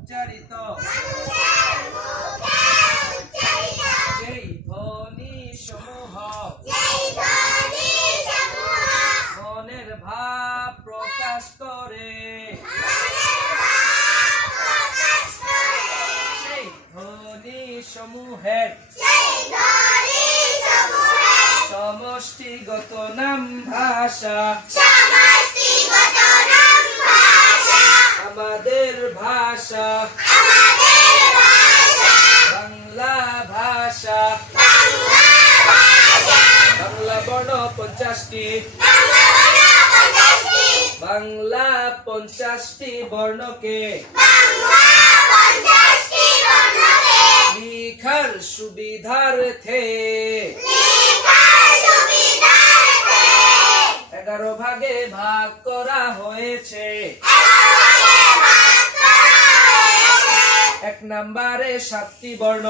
উচ্চারিত যেই ধ্বনি সমূহ মনের ভাব প্রকাশ করে সেই ধ্বনি সমূহের সমষ্টিগত নাম ভাষা আমাদের ভাষা বাংলা ভাষা বাংলা বর্ণ 50টি বাংলা 50টি বর্ণকে লিখার সুবিধার্থে 11 ভাগে ভাগ করা হয়েছে 1 নম্বরে 7টি বর্ণ